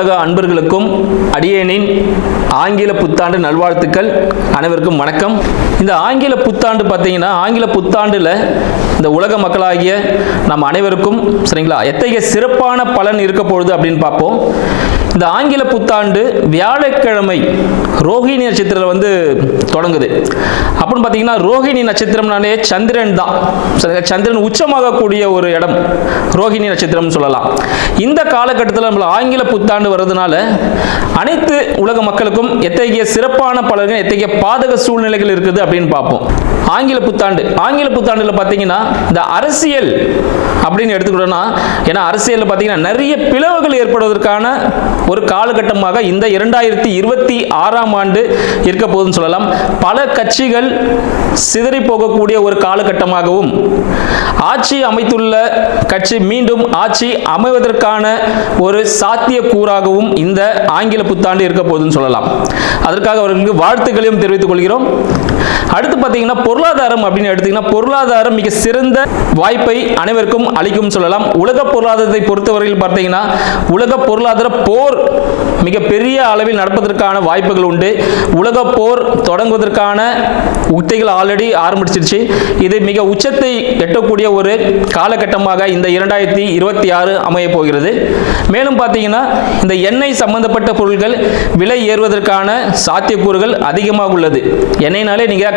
உலக அன்பர்களுக்கும் அடியேனின் ஆங்கில புத்தாண்டு நல்வாழ்த்துக்கள் அனைவருக்கும் வணக்கம் இந்த ஆங்கில புத்தாண்டு பார்த்தீங்கன்னா ஆங்கில புத்தாண்டில் இந்த உலக மக்களாகிய நம் அனைவருக்கும் சரிங்களா எத்தகைய சிறப்பான பலன் இருக்க போகுது அப்படின்னு பார்ப்போம் இந்த ஆங்கில புத்தாண்டு வியாழக்கிழமை ரோஹிணி நட்சத்திரம் வந்து தொடங்குது அப்படின்னு பார்த்தீங்கன்னா ரோஹிணி நட்சத்திரம்னாலே சந்திரன் தான் சந்திரன் உச்சமாகக்கூடிய ஒரு இடம் ரோஹிணி நட்சத்திரம்னு சொல்லலாம் இந்த காலகட்டத்தில் நம்ம ஆங்கில புத்தாண்டு வர்றதுனால அனைத்து உலக மக்களுக்கும் எத்தகைய சிறப்பான பலர்கள் எத்தகைய பாதக சூழ்நிலைகள் இருக்குது அப்படின்னு பார்ப்போம் ஆங்கில புத்தாண்டு ஆங்கில புத்தாண்டில் பார்த்தீங்கன்னா இந்த அரசியல் அப்படின்னு எடுத்துக்கிட்டோம்னா ஏன்னா அரசியலில் பார்த்தீங்கன்னா நிறைய பிளவுகள் ஏற்படுவதற்கான ஒரு காலகட்டமாக இந்த இரண்டாயிரத்தி இருபத்தி ஆறாம் ஆண்டு இருக்க போதுன்னு சொல்லலாம் பல கட்சிகள் சிதறி போகக்கூடிய ஒரு காலகட்டமாகவும் ஆட்சி அமைத்துள்ள கட்சி மீண்டும் ஆட்சி அமைவதற்கான ஒரு சாத்திய கூறாகவும் இந்த ஆங்கில புத்தாண்டு இருக்க போதுன்னு சொல்லலாம் அதற்காக அவர்களுக்கு வாழ்த்துக்களையும் தெரிவித்துக் கொள்கிறோம் அடுத்து பார்த்தீங்கன்னா பொருளாதாரம் அப்படின்னு எடுத்தீங்கன்னா பொருளாதாரம் மிக சிறந்த வாய்ப்பை அனைவருக்கும் அளிக்கும் சொல்லலாம் உலக பொருளாதாரத்தை பொறுத்தவரையில் பார்த்தீங்கன்னா உலக பொருளாதார போர் மிக பெரிய அளவில் நடப்பதற்கான வாய்ப்புகள் உண்டு உலக போர் தொடங்குவதற்கான உத்திகள் ஆல்ரெடி ஆரம்பிச்சிருச்சு இது மிக உச்சத்தை எட்டக்கூடிய ஒரு காலகட்டமாக இந்த இரண்டாயிரத்தி இருபத்தி ஆறு அமைய போகிறது மேலும் பார்த்தீங்கன்னா இந்த எண்ணெய் சம்பந்தப்பட்ட பொருட்கள் விலை ஏறுவதற்கான சாத்தியக்கூறுகள் அதிகமாக உள்ளது எண்ணெய்னாலே நீங்கள்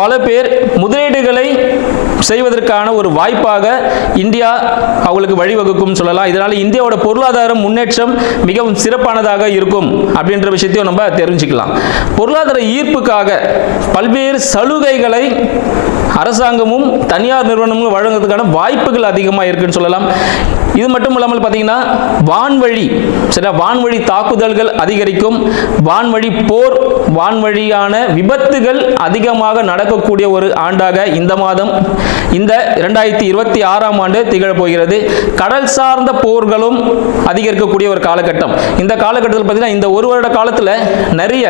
பல பேர் முதலீடுகளை செய்வதற்கான ஒரு வாய்ப்பாக இந்தியா அவங்களுக்கு வழிவகுக்கும் சொல்லலாம் இதனால் இந்தியாவோட பொருளாதாரம் முன்னேற்றம் மிகவும் சிறப்பானதாக இருக்கும் அப்படின்ற விஷயத்தையும் நம்ம தெரிஞ்சுக்கலாம் பொருளாதார ஈர்ப்புக்காக பல்வேறு சலுகைகளை அரசாங்கமும் தனியார் நிறுவனமும் வழங்குறதுக்கான வாய்ப்புகள் அதிகமாக இருக்குன்னு சொல்லலாம் இது மட்டும் இல்லாமல் பார்த்தீங்கன்னா வான்வழி சில வான்வழி தாக்குதல்கள் அதிகரிக்கும் வான்வழி போர் வான்வழியான விபத்துகள் அதிகமாக நடக்கும் நிரப்பக்கூடிய ஒரு ஆண்டாக இந்த மாதம் இந்த இரண்டாயிரத்தி இருபத்தி ஆறாம் ஆண்டு திகழப்போகிறது கடல் சார்ந்த போர்களும் அதிகரிக்கக்கூடிய ஒரு காலகட்டம் இந்த காலகட்டத்தில் பார்த்தீங்கன்னா இந்த ஒரு வருட காலத்தில் நிறைய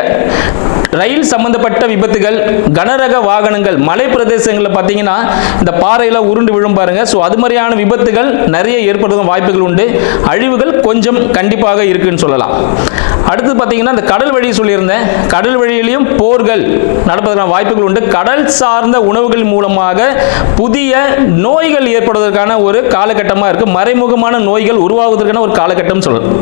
ரயில் சம்பந்தப்பட்ட விபத்துகள் கனரக வாகனங்கள் மலை பிரதேசங்களில் பார்த்தீங்கன்னா இந்த பாறையில் உருண்டு விழும் பாருங்க ஸோ அது மாதிரியான விபத்துகள் நிறைய ஏற்படுத்தும் வாய்ப்புகள் உண்டு அழிவுகள் கொஞ்சம் கண்டிப்பாக இருக்குன்னு சொல்லலாம் அடுத்து பார்த்தீங்கன்னா இந்த கடல் வழி சொல்லியிருந்தேன் கடல் வழியிலையும் போர்கள் நடப்பதற்கான வாய்ப்புகள் உண்டு கடல் சார்ந்த உணவுகள் மூலமாக புதிய நோய்கள் ஏற்படுவதற்கான ஒரு காலகட்டமாக இருக்குது மறைமுகமான நோய்கள் உருவாவதற்கான ஒரு காலகட்டம் சொல்லலாம்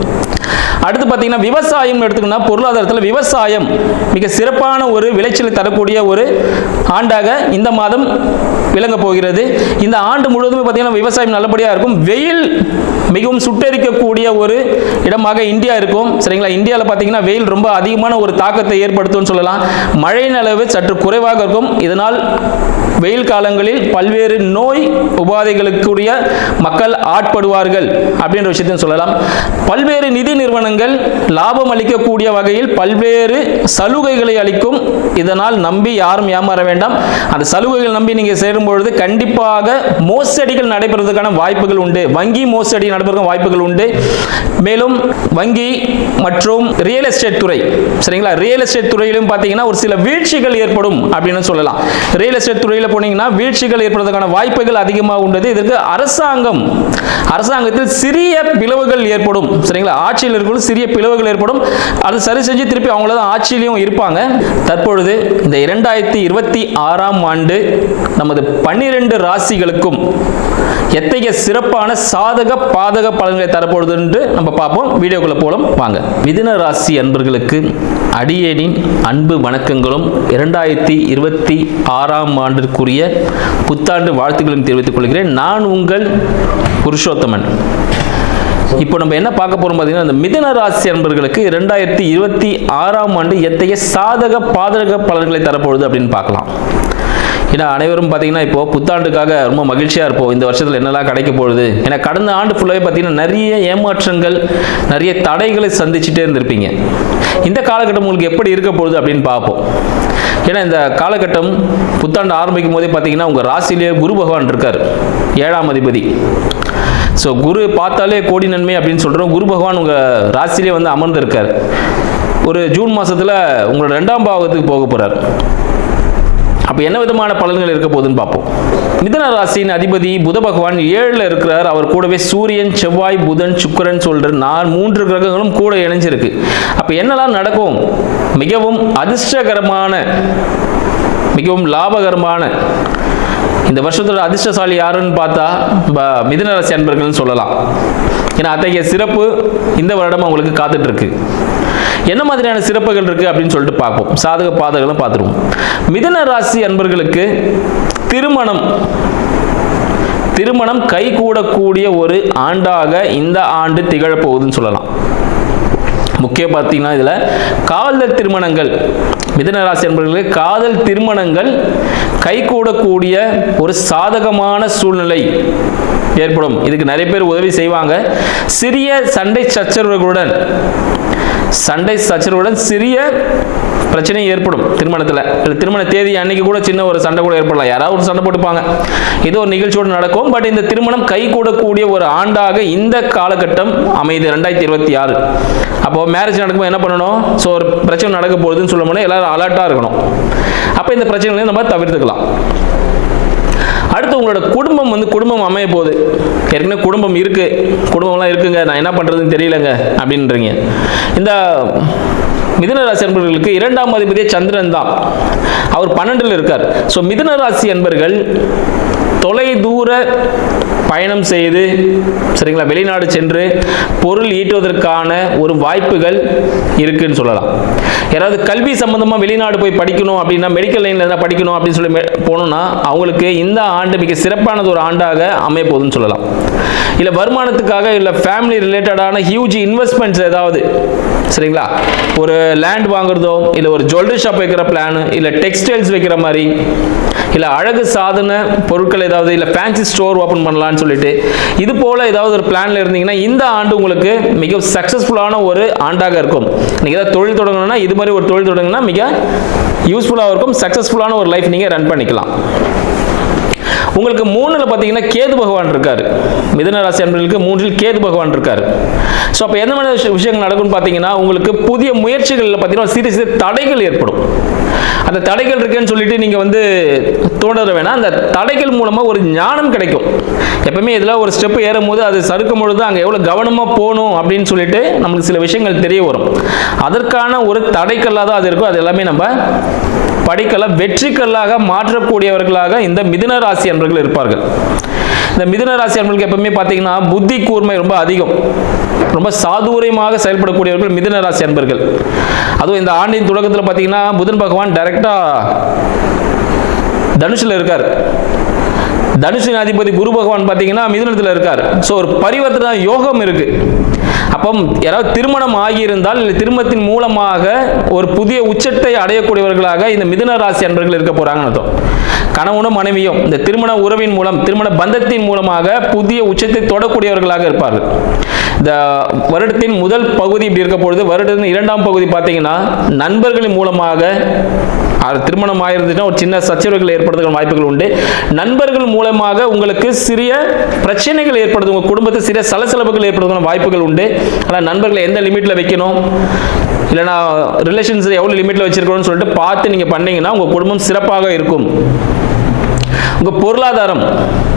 அடுத்து பார்த்தீங்கன்னா விவசாயம் எடுத்துக்கணும் பொருளாதாரத்தில் விவசாயம் மிக சிறப்பான ஒரு விளைச்சலை தரக்கூடிய ஒரு ஆண்டாக இந்த மாதம் விளங்க போகிறது இந்த ஆண்டு முழுவதுமே பார்த்தீங்கன்னா விவசாயம் நல்லபடியாக இருக்கும் வெயில் மிகவும் சுட்டரிக்கக்கூடிய ஒரு இடமாக இந்தியா இருக்கும் சரிங்களா இந்தியாவில் பார்த்தீங்கன்னா வெயில் ரொம்ப அதிகமான ஒரு தாக்கத்தை ஏற்படுத்தும் சொல்லலாம் மழையின் அளவு சற்று குறைவாக இருக்கும் இதனால் வெயில் காலங்களில் பல்வேறு நோய் உபாதைகளுக்குரிய மக்கள் ஆட்படுவார்கள் அப்படின்ற விஷயத்தையும் சொல்லலாம் பல்வேறு நிதி நிறுவனங்கள் லாபம் அளிக்கக்கூடிய வகையில் பல்வேறு சலுகைகளை அளிக்கும் இதனால் நம்பி யாரும் ஏமாற வேண்டாம் அந்த சலுகைகள் நம்பி நீங்கள் சேரும் பொழுது கண்டிப்பாக மோசடிகள் நடைபெறுவதற்கான வாய்ப்புகள் உண்டு வங்கி மோசடி நடைபெறுவதற்கான வாய்ப்புகள் உண்டு மேலும் வங்கி மற்றும் ரியல் எஸ்டேட் துறை சரிங்களா ரியல் எஸ்டேட் துறையிலும் பார்த்தீங்கன்னா ஒரு சில வீழ்ச்சிகள் ஏற்படும் அப்படின்னு சொல்லலாம் ரியல் எஸ்டேட் துறையில் போனீங்கன்னா வீழ்ச்சிகள் ஏற்படுவதற்கான வாய்ப்புகள் அதிகமாக உண்டு இதற்கு அரசாங்கம் அரசாங்கத்தில் சிறிய பிளவுகள் ஏற்படும் சரிங்களா ஆட்சியில் இருக்கும் சிறிய பிளவுகள் ஏற்படும் அது சரி செஞ்சு திருப்பி அவங்கள தான் ஆட்சியிலையும் இருப்பாங்க தற்பொழுது இந்த இரண்டாயிரத்தி இருபத்தி ஆறாம் ஆண்டு நமது பன்னிரண்டு ராசிகளுக்கும் எத்தகைய சிறப்பான சாதக பாதக பலன்களை தரப்போகுது என்று நம்ம பார்ப்போம் வீடியோக்குள்ளே போலும் வாங்க மிதுன ராசி அன்பர்களுக்கு அடியேனின் அன்பு வணக்கங்களும் இரண்டாயிரத்தி இருபத்தி ஆறாம் ஆண்டிற்குரிய புத்தாண்டு வாழ்த்துக்களும் தெரிவித்துக் கொள்கிறேன் நான் உங்கள் புருஷோத்தமன் இப்போ நம்ம என்ன பார்க்க போறோம் பார்த்தீங்கன்னா இந்த மிதன ராசி அன்பர்களுக்கு இரண்டாயிரத்தி இருபத்தி ஆறாம் ஆண்டு எத்தகைய சாதக பாதக பலன்களை தரப்போகுது அப்படின்னு பார்க்கலாம் ஏன்னா அனைவரும் பார்த்தீங்கன்னா இப்போ புத்தாண்டுக்காக ரொம்ப மகிழ்ச்சியாக இருப்போம் இந்த வருஷத்தில் என்னெல்லாம் கிடைக்க போகுது ஏன்னா கடந்த ஆண்டு ஃபுல்லாகவே பார்த்தீங்கன்னா நிறைய ஏமாற்றங்கள் நிறைய தடைகளை சந்திச்சுட்டே இருந்திருப்பீங்க இந்த காலகட்டம் உங்களுக்கு எப்படி இருக்க போகுது அப்படின்னு பார்ப்போம் ஏன்னா இந்த காலகட்டம் புத்தாண்டு ஆரம்பிக்கும் போதே பார்த்தீங்கன்னா உங்கள் ராசியிலேயே குரு பகவான் இருக்கார் ஏழாம் அதிபதி ஸோ குரு பார்த்தாலே கோடி நன்மை அப்படின்னு சொல்கிறோம் குரு பகவான் உங்கள் ராசியிலே வந்து அமர்ந்திருக்கார் ஒரு ஜூன் மாதத்தில் உங்களோட ரெண்டாம் பாவத்துக்கு போக போகிறார் அப்போ என்ன விதமான பலன்கள் இருக்க போகுதுன்னு பார்ப்போம் மிதன ராசியின் அதிபதி புத பகவான் ஏழில் இருக்கிறார் அவர் கூடவே சூரியன் செவ்வாய் புதன் சுக்கரன் சொல்கிற நான் மூன்று கிரகங்களும் கூட இணைஞ்சிருக்கு அப்போ என்னெல்லாம் நடக்கும் மிகவும் அதிர்ஷ்டகரமான மிகவும் லாபகரமான இந்த வருஷத்தோட அதிர்ஷ்டசாலி யாருன்னு பார்த்தா மிதன ராசி அன்பர்கள்னு சொல்லலாம் ஏன்னா அத்தகைய சிறப்பு இந்த வருடம் அவங்களுக்கு காத்துட்டு இருக்கு என்ன மாதிரியான சிறப்புகள் இருக்கு அப்படின்னு சொல்லிட்டு பார்ப்போம் சாதக பாதகங்களை பார்த்துருவோம் மிதன ராசி அன்பர்களுக்கு திருமணம் திருமணம் கை கூடக்கூடிய ஒரு ஆண்டாக இந்த ஆண்டு திகழப்போகுதுன்னு சொல்லலாம் முக்கிய பார்த்தீங்கன்னா இதில் காதல் திருமணங்கள் மிதனராசி என்பவர்களுக்கு காதல் திருமணங்கள் கூடக்கூடிய ஒரு சாதகமான சூழ்நிலை ஏற்படும் இதுக்கு நிறைய பேர் உதவி செய்வாங்க சிறிய சண்டை சச்சரவுகளுடன் சண்டை சச்சரவுடன் சிறிய பிரச்சனை ஏற்படும் திருமணத்தில் திருமண தேதி அன்னைக்கு கூட சின்ன ஒரு சண்டை கூட ஏற்படலாம் யாராவது ஒரு சண்டை போட்டுப்பாங்க இது ஒரு நிகழ்ச்சியோடு நடக்கும் பட் இந்த திருமணம் கை கூடக்கூடிய ஒரு ஆண்டாக இந்த காலகட்டம் அமைது ரெண்டாயிரத்தி இருபத்தி ஆறு அப்போ மேரேஜ் நடக்கும்போது என்ன பண்ணணும் ஸோ ஒரு பிரச்சனை நடக்க போகுதுன்னு சொல்லும் எல்லாரும் அலர்ட்டாக இருக்கணும் அப்போ இந்த பிரச்சனைகளையும் நம்ம தவிர்த்துக்கலாம் அடுத்து உங்களோட குடும்பம் வந்து குடும்பம் அமைய போகுது ஏற்கனவே குடும்பம் இருக்குது குடும்பம்லாம் இருக்குங்க நான் என்ன பண்ணுறதுன்னு தெரியலங்க அப்படின்றீங்க இந்த மிதுன ராசி என்பவர்களுக்கு இரண்டாம் அதிபதியே சந்திரன் தான் அவர் பன்னெண்டில் இருக்கார் ஸோ மிதுன ராசி என்பர்கள் தொலை தூர பயணம் செய்து சரிங்களா வெளிநாடு சென்று பொருள் ஈட்டுவதற்கான ஒரு வாய்ப்புகள் இருக்குன்னு சொல்லலாம் யாராவது கல்வி சம்பந்தமாக வெளிநாடு போய் படிக்கணும் அப்படின்னா மெடிக்கல் லைனில் எதாவது படிக்கணும் அப்படின்னு சொல்லி போகணுன்னா அவங்களுக்கு இந்த ஆண்டு மிக சிறப்பானது ஒரு ஆண்டாக அமைய போகுதுன்னு சொல்லலாம் இல்லை வருமானத்துக்காக இல்லை ஃபேமிலி ரிலேட்டடான ஹியூஜ் இன்வெஸ்ட்மெண்ட்ஸ் ஏதாவது சரிங்களா ஒரு லேண்ட் வாங்குறதோ இல்லை ஒரு ஜுவல்லரி ஷாப் வைக்கிற பிளான் இல்லை டெக்ஸ்டைல்ஸ் வைக்கிற மாதிரி இல்லை அழகு சாதன பொருட்கள் ஏதாவது இல்லை ஃபேன்சி ஸ்டோர் ஓப்பன் பண்ணலான்னு சொல்லிட்டு இது போல் ஏதாவது ஒரு பிளான்ல இருந்தீங்கன்னா இந்த ஆண்டு உங்களுக்கு மிக சக்ஸஸ்ஃபுல்லான ஒரு ஆண்டாக இருக்கும் நீங்கள் ஏதாவது தொழில் தொடங்கணும்னா இது மாதிரி ஒரு தொழில் தொடங்கினா மிக யூஸ்ஃபுல்லாக இருக்கும் சக்ஸஸ்ஃபுல்லான ஒரு லைஃப் நீங்கள் ரன் பண்ணிக்கலாம் உங்களுக்கு மூணுல பார்த்தீங்கன்னா கேது பகவான் இருக்காரு மிதன ராசி அன்பர்களுக்கு மூன்றில் கேது பகவான் இருக்காரு ஸோ அப்போ எந்த மாதிரி விஷயங்கள் நடக்கும்னு பார்த்தீங்கன்னா உங்களுக்கு புதிய முயற்சிகளில் பார்த்தீங்கன்னா சிறு சிறு தடைகள் ஏற்படும் அந்த தடைகள் இருக்குன்னு சொல்லிட்டு நீங்கள் வந்து தோணற வேணாம் அந்த தடைகள் மூலமாக ஒரு ஞானம் கிடைக்கும் எப்பவுமே இதில் ஒரு ஸ்டெப் ஏறும்போது அது சறுக்கும் பொழுது அங்கே எவ்வளோ கவனமாக போகணும் அப்படின்னு சொல்லிட்டு நம்மளுக்கு சில விஷயங்கள் தெரிய வரும் அதற்கான ஒரு தடைக்கல்லாக தான் அது இருக்கும் அது எல்லாமே நம்ம படிக்கலை வெற்றிக்கல்லாக மாற்றக்கூடியவர்களாக இந்த மிதுன ராசி அன்பர்கள் இருப்பார்கள் இந்த மிதுன ராசி அன்பர்களுக்கு எப்பவுமே பார்த்தீங்கன்னா புத்தி கூர்மை ரொம்ப அதிகம் ரொம்ப சாதுரியமாக செயல்படக்கூடியவர்கள் மிதுன ராசி அன்பர்கள் அதுவும் இந்த ஆண்டின் தொடக்கத்தில் பார்த்தீங்கன்னா புதன் பகவான் டைரக்டாக தனுஷில் இருக்கார் தனுசின் அதிபதி குரு பகவான் பார்த்தீங்கன்னா மிதுனத்தில் இருக்கார் ஸோ ஒரு பரிவர்த்தனை யோகம் இருக்கு அப்போ யாராவது திருமணம் ஆகியிருந்தால் இல்லை திருமணத்தின் மூலமாக ஒரு புதிய உச்சத்தை அடையக்கூடியவர்களாக இந்த மிதுன ராசி அன்பர்கள் இருக்க போறாங்கன்னு அர்த்தம் கணவனும் மனைவியும் இந்த திருமண உறவின் மூலம் திருமண பந்தத்தின் மூலமாக புதிய உச்சத்தை தொடக்கூடியவர்களாக இருப்பார்கள் இந்த வருடத்தின் முதல் பகுதி இப்படி இருக்க பொழுது வருடத்தின் இரண்டாம் பகுதி பார்த்தீங்கன்னா நண்பர்களின் மூலமாக திருமணம் ஆயிருந்துச்சுன்னா ஒரு சின்ன சச்சரவுகள் ஏற்படுத்துகிற வாய்ப்புகள் உண்டு நண்பர்கள் மூலமாக உங்களுக்கு சிறிய பிரச்சனைகள் ஏற்படுது உங்கள் குடும்பத்தில் சிறிய சலசலப்புகள் ஏற்படுத்துகிற வாய்ப்புகள் உண்டு ஆனால் நண்பர்களை எந்த லிமிட்டில் வைக்கணும் இல்லைனா ரிலேஷன்ஸ் எவ்வளோ லிமிட்டில் வச்சுருக்கணும்னு சொல்லிட்டு பார்த்து நீங்கள் பண்ணீங்கன்னா உங்கள் குடும்பம் சிறப்பாக இருக்கும் உங்கள் பொருளாதாரம்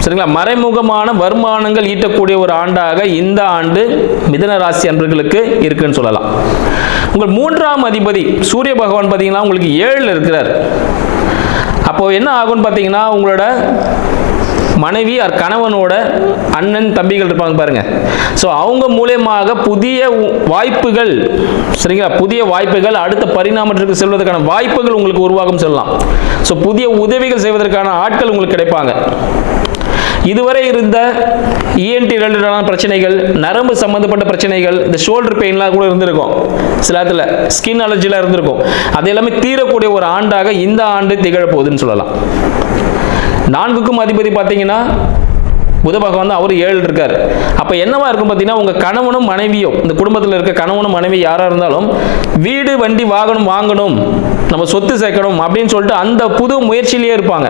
சரிங்களா மறைமுகமான வருமானங்கள் ஈட்டக்கூடிய ஒரு ஆண்டாக இந்த ஆண்டு மிதன ராசி அன்பர்களுக்கு இருக்குன்னு சொல்லலாம் உங்கள் மூன்றாம் அதிபதி சூரிய பகவான் பார்த்தீங்கன்னா உங்களுக்கு ஏழில் இருக்கிறார் அப்போ என்ன ஆகும்னு பார்த்தீங்கன்னா உங்களோட மனைவி அவர் கணவனோட அண்ணன் தம்பிகள் இருப்பாங்க பாருங்க ஸோ அவங்க மூலியமாக புதிய வாய்ப்புகள் சரிங்களா புதிய வாய்ப்புகள் அடுத்த பரிணாமத்திற்கு செல்வதற்கான வாய்ப்புகள் உங்களுக்கு உருவாகும் சொல்லலாம் ஸோ புதிய உதவிகள் செய்வதற்கான ஆட்கள் உங்களுக்கு கிடைப்பாங்க இதுவரை இருந்த இஎன்டி e ரிலேட்டடான பிரச்சனைகள் நரம்பு சம்மந்தப்பட்ட பிரச்சனைகள் இந்த ஷோல்டர் பெயின்லாம் கூட இருந்திருக்கும் சில இடத்துல ஸ்கின் அலர்ஜிலாம் இருந்திருக்கும் அது எல்லாமே தீரக்கூடிய ஒரு ஆண்டாக இந்த ஆண்டு திகழப்போகுதுன்னு சொல்லலாம் நான்குக்கும் அதிபதி பார்த்தீங்கன்னா புத பகவான் அவர் ஏழு இருக்கார் அப்போ என்னவா இருக்கும் பார்த்தீங்கன்னா உங்கள் கணவனும் மனைவியும் இந்த குடும்பத்தில் இருக்க கணவனும் மனைவி யாராக இருந்தாலும் வீடு வண்டி வாகனம் வாங்கணும் நம்ம சொத்து சேர்க்கணும் அப்படின்னு சொல்லிட்டு அந்த புது முயற்சியிலேயே இருப்பாங்க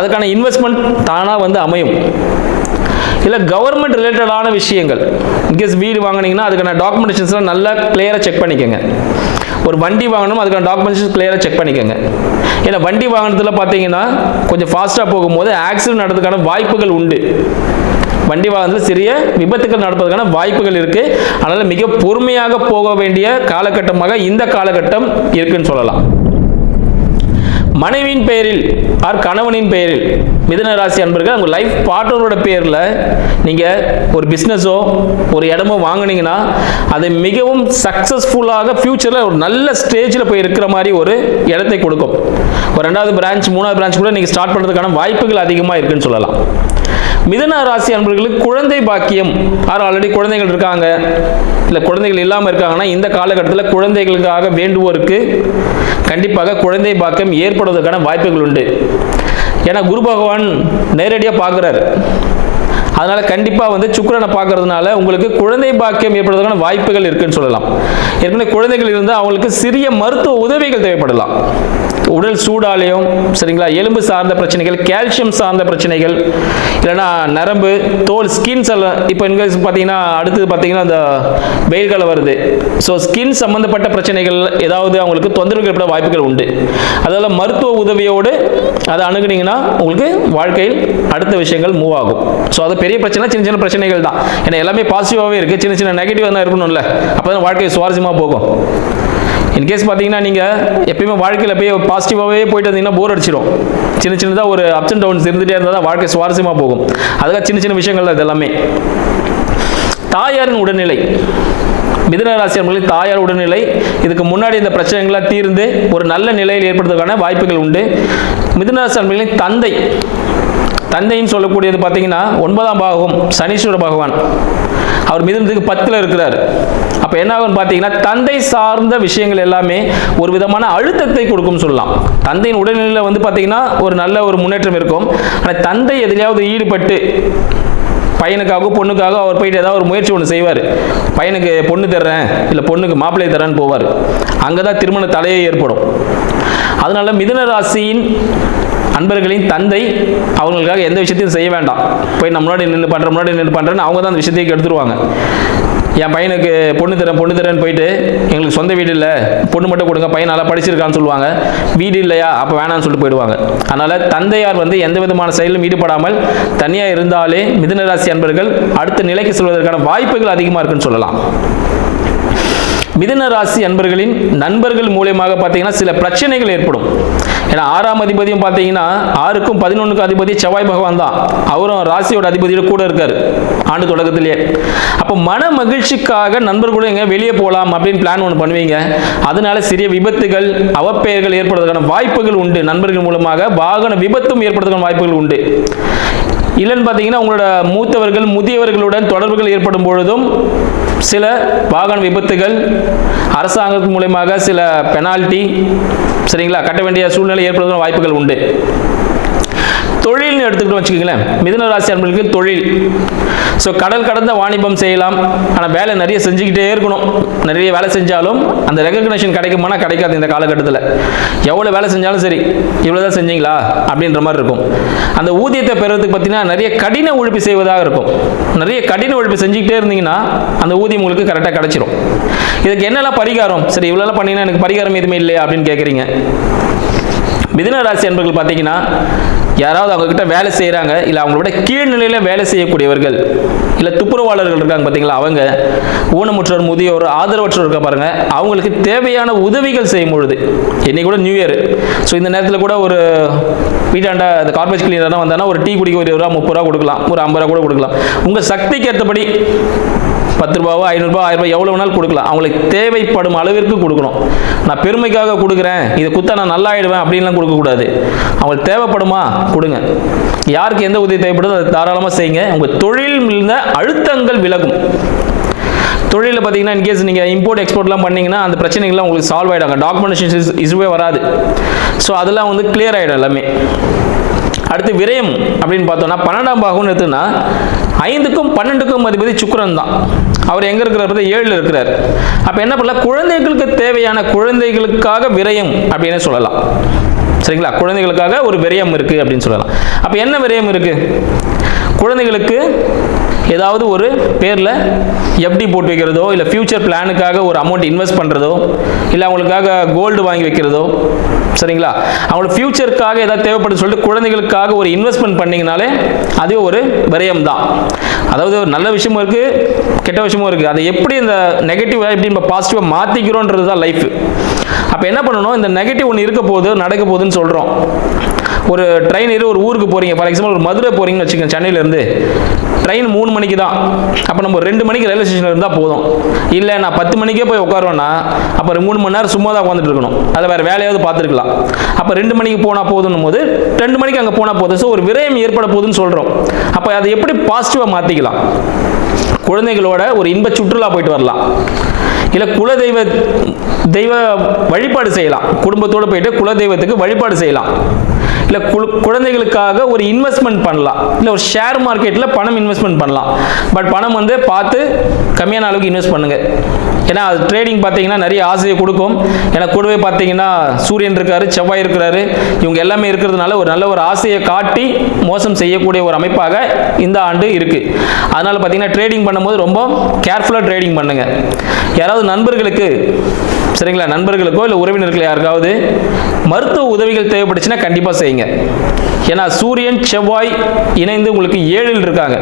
அதுக்கான இன்வெஸ்ட்மெண்ட் தானாக வந்து அமையும் இல்லை கவர்மெண்ட் ரிலேட்டடான விஷயங்கள் இன்கேஸ் வீடு வாங்கினீங்கன்னா அதுக்கான டாக்குமெண்டேஷன்ஸ்லாம் நல்லா கிளியராக செக் பண்ணிக்கோங்க ஒரு வண்டி வாங்கணும் அதுக்கான டாக்குமெண்ட்ஸ் கிளியராக செக் பண்ணிக்கோங்க ஏன்னா வண்டி வாகனத்தில் பார்த்தீங்கன்னா கொஞ்சம் ஃபாஸ்ட்டாக போகும்போது ஆக்சிடென்ட் நடத்துக்கான வாய்ப்புகள் உண்டு வண்டி வாகனத்தில் சிறிய விபத்துகள் நடப்பதற்கான வாய்ப்புகள் இருக்குது அதனால் மிக பொறுமையாக போக வேண்டிய காலகட்டமாக இந்த காலகட்டம் இருக்குன்னு சொல்லலாம் மனைவியின் பெயரில் ஆர் கணவனின் பெயரில் மிதன ராசி அன்பர்கள் உங்கள் லைஃப் பார்ட்னரோட பேரில் நீங்கள் ஒரு பிஸ்னஸோ ஒரு இடமோ வாங்கினீங்கன்னா அது மிகவும் சக்ஸஸ்ஃபுல்லாக ஃப்யூச்சரில் ஒரு நல்ல ஸ்டேஜில் போய் இருக்கிற மாதிரி ஒரு இடத்தை கொடுக்கும் ஒரு ரெண்டாவது பிரான்ச் மூணாவது பிரான்ச் கூட நீங்கள் ஸ்டார்ட் பண்ணுறதுக்கான வாய்ப்புகள் அதிகமாக இருக்குன்னு சொல்லலாம் மிதன ராசி அன்பர்களுக்கு குழந்தை பாக்கியம் யார் ஆல்ரெடி குழந்தைகள் இருக்காங்க இல்லை குழந்தைகள் இல்லாமல் இருக்காங்கன்னா இந்த காலகட்டத்தில் குழந்தைகளுக்காக வேண்டுவோருக்கு கண்டிப்பாக குழந்தை பாக்கியம் ஏற்படுவதற்கான வாய்ப்புகள் உண்டு ஏன்னா குரு பகவான் நேரடியாக பார்க்குறாரு அதனால கண்டிப்பாக வந்து சுக்கரனை பார்க்கறதுனால உங்களுக்கு குழந்தை பாக்கியம் ஏற்படுறதுக்கான வாய்ப்புகள் இருக்குன்னு சொல்லலாம் ஏற்கனவே குழந்தைகள் இருந்தால் அவங்களுக்கு சிறிய மருத்துவ உதவிகள் தேவைப்படலாம் உடல் சூடாலையும் சரிங்களா எலும்பு சார்ந்த பிரச்சனைகள் கால்சியம் சார்ந்த பிரச்சனைகள் இல்லைனா நரம்பு தோல் ஸ்கின்ஸ் எல்லாம் இப்போ என்கேஸ் பார்த்தீங்கன்னா அடுத்தது பார்த்தீங்கன்னா அந்த வெயில் காலம் வருது ஸோ ஸ்கின் சம்மந்தப்பட்ட பிரச்சனைகள் ஏதாவது அவங்களுக்கு தொந்தரவுகள் ஏற்பட வாய்ப்புகள் உண்டு அதால் மருத்துவ உதவியோடு அதை அணுகுனீங்கன்னா உங்களுக்கு வாழ்க்கையில் அடுத்த விஷயங்கள் மூவ் ஆகும் ஸோ அதை பெரிய பிரச்சனை சின்ன சின்ன பிரச்சனைகள் தான் ஏன்னா எல்லாமே பாசிட்டிவாகவே இருக்குது சின்ன சின்ன நெகட்டிவாக தான் இருக்கணும்ல அப்போ தான் வாழ்க்கை சுவாரஸ்யமாக போகும் இன்கேஸ் பார்த்தீங்கன்னா நீங்கள் எப்பயுமே வாழ்க்கையில் போய் பாசிட்டிவாகவே போயிட்டு வந்தீங்கன்னா போர் அடிச்சிடும் சின்ன சின்னதாக ஒரு அப்ஸ் அண்ட் டவுன்ஸ் இருந்துகிட்டே இருந்தால் தான் வாழ்க்கை சுவாரஸ்யமாக போகும் அதுக்காக சின்ன சின்ன விஷயங்கள் தான் இதெல்லாமே தாயாரின் உடல்நிலை மிதனராசியர்களில் தாயார் உடல்நிலை இதுக்கு முன்னாடி இந்த பிரச்சனைகள்லாம் தீர்ந்து ஒரு நல்ல நிலையில் ஏற்படுவதற்கான வாய்ப்புகள் உண்டு மிதனராசி அவர்களின் தந்தை தந்தைன்னு சொல்லக்கூடியது பார்த்தீங்கன்னா ஒன்பதாம் பாகம் சனீஸ்வர பகவான் அவர் மிதனத்துக்கு பத்தில் இருக்கிறார் அப்போ என்ன ஆகும்னு பார்த்தீங்கன்னா தந்தை சார்ந்த விஷயங்கள் எல்லாமே ஒரு விதமான அழுத்தத்தை கொடுக்கும் சொல்லலாம் தந்தையின் உடல்நிலையில் வந்து பார்த்தீங்கன்னா ஒரு நல்ல ஒரு முன்னேற்றம் இருக்கும் ஆனால் தந்தை எதிலையாவது ஈடுபட்டு பையனுக்காக பொண்ணுக்காக அவர் போயிட்டு ஏதாவது ஒரு முயற்சி ஒன்று செய்வார் பையனுக்கு பொண்ணு தர்றேன் இல்லை பொண்ணுக்கு மாப்பிள்ளையை தர்றேன்னு போவார் அங்கே தான் திருமண தலையே ஏற்படும் அதனால மிதுன ராசியின் அன்பர்களின் தந்தை அவங்களுக்காக எந்த விஷயத்தையும் செய்ய வேண்டாம் போய் நம்ம முன்னாடி நின்று பண்ணுற முன்னாடி நின்று பண்ணுறேன்னு அவங்க தான் அந்த விஷயத்தையும் எடுத்துருவாங்க என் பையனுக்கு பொண்ணு தரேன் பொண்ணு தரேன்னு போயிட்டு எங்களுக்கு சொந்த வீடு இல்லை பொண்ணு மட்டும் கொடுங்க பையன் நல்லா படிச்சிருக்கான்னு சொல்லுவாங்க வீடு இல்லையா அப்போ வேணான்னு சொல்லிட்டு போயிடுவாங்க அதனால் தந்தையார் வந்து எந்த விதமான செயலும் ஈடுபடாமல் தனியாக இருந்தாலே மிதுனராசி அன்பர்கள் அடுத்த நிலைக்கு செல்வதற்கான வாய்ப்புகள் அதிகமாக இருக்குன்னு சொல்லலாம் மிதன ராசி அன்பர்களின் நண்பர்கள் மூலியமாக பார்த்தீங்கன்னா சில பிரச்சனைகள் ஏற்படும் ஏன்னா ஆறாம் அதிபதியும் பார்த்தீங்கன்னா ஆறுக்கும் பதினொன்றுக்கும் அதிபதி செவ்வாய் பகவான் தான் அவரும் ராசியோட அதிபதியோட கூட இருக்கார் ஆண்டு தொடக்கத்திலேயே அப்போ மன மகிழ்ச்சிக்காக நண்பர் கூட எங்கே வெளியே போகலாம் அப்படின்னு பிளான் ஒன்று பண்ணுவீங்க அதனால சிறிய விபத்துகள் அவப்பெயர்கள் ஏற்படுறதுக்கான வாய்ப்புகள் உண்டு நண்பர்கள் மூலமாக வாகன விபத்தும் ஏற்படுறதுக்கான வாய்ப்புகள் உண்டு இல்லைன்னு பார்த்தீங்கன்னா உங்களோட மூத்தவர்கள் முதியவர்களுடன் தொடர்புகள் ஏற்படும் பொழுதும் சில வாகன விபத்துகள் அரசாங்கத்தின் மூலயமாக சில பெனால்ட்டி சரிங்களா கட்ட வேண்டிய சூழ்நிலை ஏற்படுவதற்கான வாய்ப்புகள் உண்டு தொழில்னு எடுத்துக்கிட்டு வச்சுக்கோங்களேன் மிதன ராசி அன்பர்களுக்கு தொழில் ஸோ கடல் கடந்த வாணிபம் செய்யலாம் ஆனால் வேலை நிறைய செஞ்சுக்கிட்டே இருக்கணும் நிறைய வேலை செஞ்சாலும் அந்த ரெகக்னேஷன் கிடைக்குமானா கிடைக்காது இந்த காலகட்டத்தில் எவ்வளோ வேலை செஞ்சாலும் சரி இவ்வளோ தான் செஞ்சீங்களா அப்படின்ற மாதிரி இருக்கும் அந்த ஊதியத்தை பெறுறதுக்கு பார்த்தீங்கன்னா நிறைய கடின உழைப்பு செய்வதாக இருக்கும் நிறைய கடின உழைப்பு செஞ்சுக்கிட்டே இருந்தீங்கன்னா அந்த ஊதியம் உங்களுக்கு கரெக்டாக கிடைச்சிரும் இதுக்கு என்னெல்லாம் பரிகாரம் சரி இவ்வளோலாம் பண்ணிங்கன்னா எனக்கு பரிகாரம் எதுவுமே இல்லையா அப்படின்னு கேட்குறீங்க மிதுன ராசி என்பர்கள் பார்த்தீங்கன்னா யாராவது அவங்கக்கிட்ட வேலை செய்கிறாங்க இல்லை அவங்களோட கீழ்நிலையில் வேலை செய்யக்கூடியவர்கள் இல்லை துப்புரவாளர்கள் இருக்காங்க பார்த்தீங்களா அவங்க ஊனமுற்றோர் முதியோர் ஆதரவற்றோர் இருக்க பாருங்கள் அவங்களுக்கு தேவையான உதவிகள் செய்யும் பொழுது இன்னைக்கு கூட நியூ இயர் ஸோ இந்த நேரத்தில் கூட ஒரு வீட்டாண்டா அந்த கார்பேஜ் கிளீனர் தான் வந்தாங்கன்னா ஒரு டீ குடிக்க ஒரு இருபது ரூபா முப்பது ரூபா கொடுக்கலாம் ஒரு ஐம்பது ரூபா கூட கொடுக்கலாம் உங்கள் சக்திக்கு ஏற்றபடி பத்து ரூபாவோ ஐநூறுபா ஆயிரம் ரூபாய் எவ்வளோ வேணாலும் கொடுக்கலாம் அவங்களுக்கு தேவைப்படும் அளவிற்கு கொடுக்கணும் நான் பெருமைக்காக கொடுக்குறேன் இதை குத்தா நான் நல்லா ஆயிடுவேன் அப்படின்லாம் கொடுக்கக்கூடாது அவங்களுக்கு தேவைப்படுமா கொடுங்க யாருக்கு எந்த உதவி தேவைப்படுதோ அதை தாராளமாக செய்யுங்க உங்கள் தொழில் இருந்த அழுத்தங்கள் விலகும் தொழிலில் பார்த்தீங்கன்னா இன்கேஸ் நீங்கள் இம்போர்ட் எக்ஸ்போர்ட்லாம் பண்ணிங்கன்னா அந்த பிரச்சனைகள்லாம் உங்களுக்கு சால்வ் ஆகிடும் டாக்குமெண்டேஷன் இஷ்யூவே வராது ஸோ அதெல்லாம் வந்து கிளியர் ஆகிடும் எல்லாமே அடுத்து விரயம் அப்படின்னு பார்த்தோம்னா பன்னெண்டாம் பாகம்னு எடுத்துன்னா ஐந்துக்கும் பன்னெண்டுக்கும் அதிபதி சுக்கரன் தான் அவர் எங்கே இருக்கிறார் பார்த்தா ஏழில் இருக்கிறார் அப்போ என்ன பண்ணலாம் குழந்தைகளுக்கு தேவையான குழந்தைகளுக்காக விரயம் அப்படின்னு சொல்லலாம் சரிங்களா குழந்தைகளுக்காக ஒரு விரயம் இருக்குது அப்படின்னு சொல்லலாம் அப்போ என்ன விரயம் இருக்குது குழந்தைகளுக்கு ஏதாவது ஒரு பேரில் எஃப்டி போட்டு வைக்கிறதோ இல்லை ஃப்யூச்சர் பிளானுக்காக ஒரு அமௌண்ட் இன்வெஸ்ட் பண்ணுறதோ இல்லை அவங்களுக்காக கோல்டு வாங்கி வைக்கிறதோ சரிங்களா அவங்களோட ஃபியூச்சருக்காக ஏதாவது தேவைப்படுது சொல்லிட்டு குழந்தைகளுக்காக ஒரு இன்வெஸ்ட்மெண்ட் பண்ணிங்கனாலே அது ஒரு விரயம் தான் அதாவது ஒரு நல்ல விஷயமும் இருக்குது கெட்ட விஷயமும் இருக்குது அதை எப்படி இந்த நெகட்டிவாக எப்படி நம்ம பாசிட்டிவாக மாற்றிக்கிறோன்றது தான் லைஃப் அப்போ என்ன பண்ணணும் இந்த நெகட்டிவ் ஒன்று இருக்க போது நடக்க போகுதுன்னு சொல்கிறோம் ஒரு ட்ரெயின் ஒரு ஊருக்கு போகிறீங்க ஃபார் எக்ஸாம்பிள் ஒரு மதுரை போகிறீங்கன்னு வச்சுக்கோங்க சென்னையிலேருந்து ட்ரெயின் மூணு மணிக்கு தான் அப்போ நம்ம ரெண்டு மணிக்கு ரயில்வே ஸ்டேஷனில் இருந்தால் போதும் இல்லை நான் பத்து மணிக்கே போய் உட்காருவேன்னா அப்போ மூணு மணி நேரம் சும்மா தான் உட்காந்துட்டு இருக்கணும் அதை வேறு வேலையாவது பார்த்துருக்கலாம் அப்போ ரெண்டு மணிக்கு போனால் போதும் போது ரெண்டு மணிக்கு அங்கே போனால் போதும் ஸோ ஒரு விரயம் ஏற்பட போகுதுன்னு சொல்கிறோம் அப்போ அதை எப்படி பாசிட்டிவாக மாற்றிக்கலாம் குழந்தைகளோட ஒரு இன்ப சுற்றுலா போயிட்டு வரலாம் இல்லை குலதெய்வ தெய்வ வழிபாடு செய்யலாம் குடும்பத்தோடு போயிட்டு குல தெய்வத்துக்கு வழிபாடு செய்யலாம் இல்லை குழந்தைகளுக்காக ஒரு இன்வெஸ்ட்மெண்ட் பண்ணலாம் இல்லை ஒரு ஷேர் மார்க்கெட்டில் பணம் இன்வெஸ்ட்மெண்ட் பண்ணலாம் பட் பணம் வந்து பார்த்து கம்மியான அளவுக்கு இன்வெஸ்ட் பண்ணுங்கள் ஏன்னா அது ட்ரேடிங் பார்த்தீங்கன்னா நிறைய ஆசையை கொடுக்கும் ஏன்னா கூடவே பார்த்தீங்கன்னா சூரியன் இருக்காரு செவ்வாய் இருக்கிறாரு இவங்க எல்லாமே இருக்கிறதுனால ஒரு நல்ல ஒரு ஆசையை காட்டி மோசம் செய்யக்கூடிய ஒரு அமைப்பாக இந்த ஆண்டு இருக்குது அதனால் பார்த்தீங்கன்னா ட்ரேடிங் பண்ணும்போது ரொம்ப கேர்ஃபுல்லாக ட்ரேடிங் பண்ணுங்கள் யாராவது நண்பர்களுக்கு சரிங்களா நண்பர்களுக்கோ இல்லை உறவினர்கள் யாருக்காவது மருத்துவ உதவிகள் தேவைப்பட்டுச்சுன்னா கண்டிப்பாக செய்யுங்க ஏன்னா சூரியன் செவ்வாய் இணைந்து உங்களுக்கு ஏழில் இருக்காங்க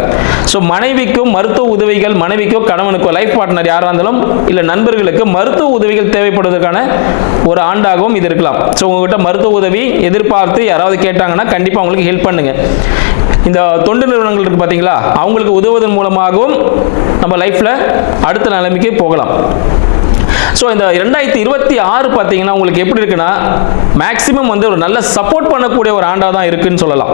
ஸோ மனைவிக்கும் மருத்துவ உதவிகள் மனைவிக்கோ கணவனுக்கோ லைஃப் பார்ட்னர் யாராக இருந்தாலும் இல்லை நண்பர்களுக்கு மருத்துவ உதவிகள் தேவைப்படுவதற்கான ஒரு ஆண்டாகவும் இது இருக்கலாம் ஸோ உங்ககிட்ட மருத்துவ உதவி எதிர்பார்த்து யாராவது கேட்டாங்கன்னா கண்டிப்பாக அவங்களுக்கு ஹெல்ப் பண்ணுங்க இந்த தொண்டு நிறுவனங்கள் இருக்குது பார்த்தீங்களா அவங்களுக்கு உதவுவதன் மூலமாகவும் நம்ம லைஃப்பில் அடுத்த நிலைமைக்கு போகலாம் ஸோ இந்த ரெண்டாயிரத்தி இருபத்தி ஆறு பார்த்தீங்கன்னா உங்களுக்கு எப்படி இருக்குன்னா மேக்சிமம் வந்து ஒரு நல்ல சப்போர்ட் பண்ணக்கூடிய ஒரு ஆண்டாக தான் இருக்குன்னு சொல்லலாம்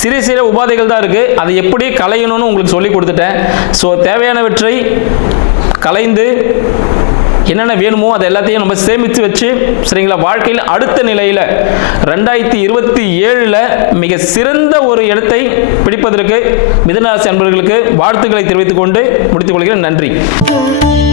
சிறு சிறு உபாதைகள் தான் இருக்குது அதை எப்படி கலையணும்னு உங்களுக்கு சொல்லி கொடுத்துட்டேன் ஸோ தேவையானவற்றை கலைந்து என்னென்ன வேணுமோ அது எல்லாத்தையும் நம்ம சேமித்து வச்சு சரிங்களா வாழ்க்கையில் அடுத்த நிலையில் ரெண்டாயிரத்தி இருபத்தி ஏழில் மிக சிறந்த ஒரு இடத்தை பிடிப்பதற்கு மிதனராசி அன்பர்களுக்கு வாழ்த்துக்களை தெரிவித்துக் கொண்டு முடித்துக் கொள்கிறேன் நன்றி